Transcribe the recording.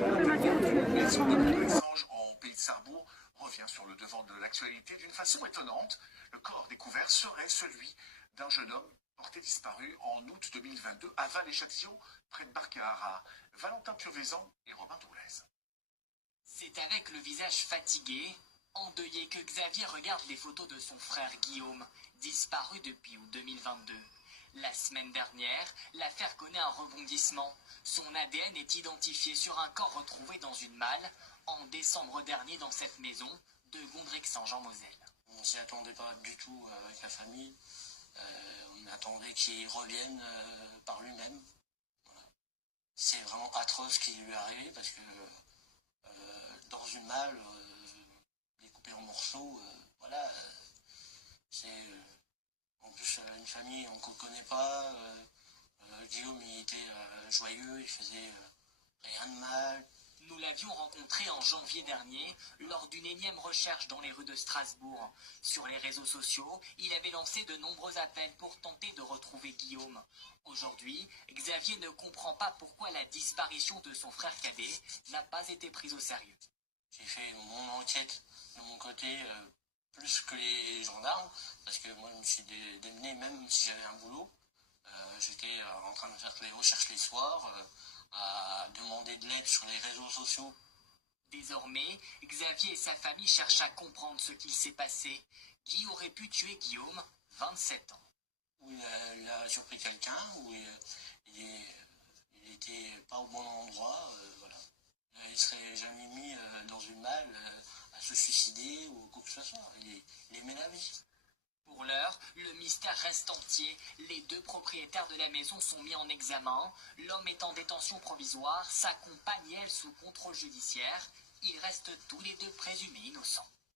Son de Sange en pays de Sarrebourg revient sur le devant de l'actualité d'une façon étonnante. Le corps découvert serait celui d'un jeune homme porté disparu en août 2022 à Val-les-Châtillons, près de Barcahara. Valentin Piovesan et Robin Doulez. C'est avec le visage fatigué, endeuillé, que Xavier regarde les photos de son frère Guillaume, disparu depuis août 2022. La semaine dernière, l'affaire connaît un rebondissement. Son ADN est identifié sur un corps retrouvé dans une malle en décembre dernier dans cette maison de Gondrexange-en-Moselle. On ne s'y attendait pas du tout avec la famille. On attendait qu'il revienne par lui-même. Voilà. C'est vraiment atroce ce qui lui est arrivé parce que dans une malle, découpée en morceaux, voilà, c'est en plus une famille qu'on ne connaît pas. Guillaume, il était joyeux, il faisait rien de mal. Nous l'avions rencontré en janvier dernier lors d'une énième recherche dans les rues de Strasbourg. Sur les réseaux sociaux, il avait lancé de nombreux appels pour tenter de retrouver Guillaume. Aujourd'hui, Xavier ne comprend pas pourquoi la disparition de son frère cadet n'a pas été prise au sérieux. J'ai fait mon enquête de mon côté plus que les gendarmes, parce que moi je me suis démené même si j'avais un boulot. J'étais en train de faire les recherches les soirs, à demander de l'aide sur les réseaux sociaux. Désormais, Xavier et sa famille cherchent à comprendre ce qu'il s'est passé. Qui aurait pu tuer Guillaume, 27 ans? Où il a surpris quelqu'un, où il était pas au bon endroit, voilà. Il serait jamais mis dans une malle à se suicider ou quoi que ce soit. Il aimait la vie. Pour l'heure, le mystère reste entier. Les deux propriétaires de la maison sont mis en examen. L'homme est en détention provisoire, sa compagne, elle, sous contrôle judiciaire. Ils restent tous les deux présumés innocents.